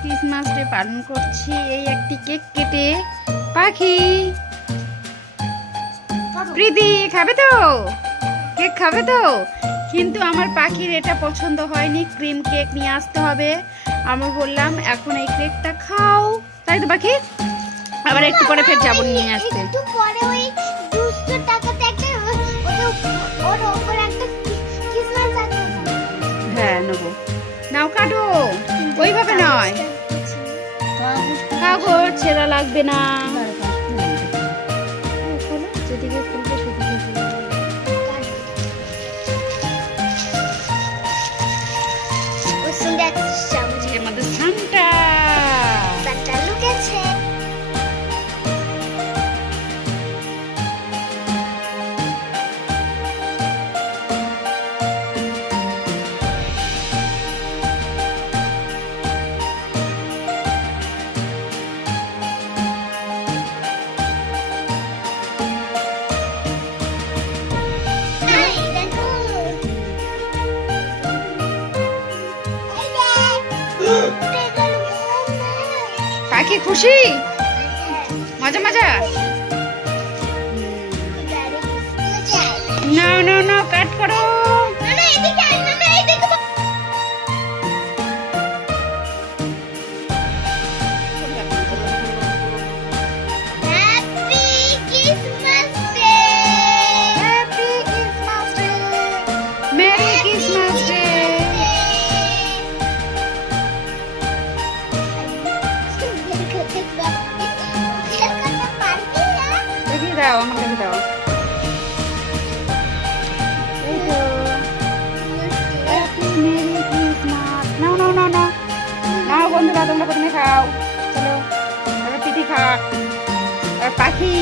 Christmas day পালন করছি এই একটি কেক কেটে। পাখি প্রীতি খাবে তো, কেক খাবে তো? কিন্তু আমার পাখির এটা পছন্দ হয়নি, ক্রিম কেক নিয়ে আসতে হবে। আমি বললাম এখন এই কেকটা খাও, তাই তো পাখি? আবার একটু পরে ফের যাবো নিয়ে আসতে। হ্যাঁ নেবো, নাও কাটো, ওইভাবে নয়, কাগজ ছেঁড়া লাগবে না। যেদিকে খুলবে সেদিকে এর মধ্যে সান্টা লুকেছে। পাখি খুশি, মজা মজা। না না না, কাট করো। দাও আমাকে দাও। নাও নাও নাও নাও নাও বন্ধুরা, তোমরা প্রথমে খাও। চলো পিঠি খা, পাখি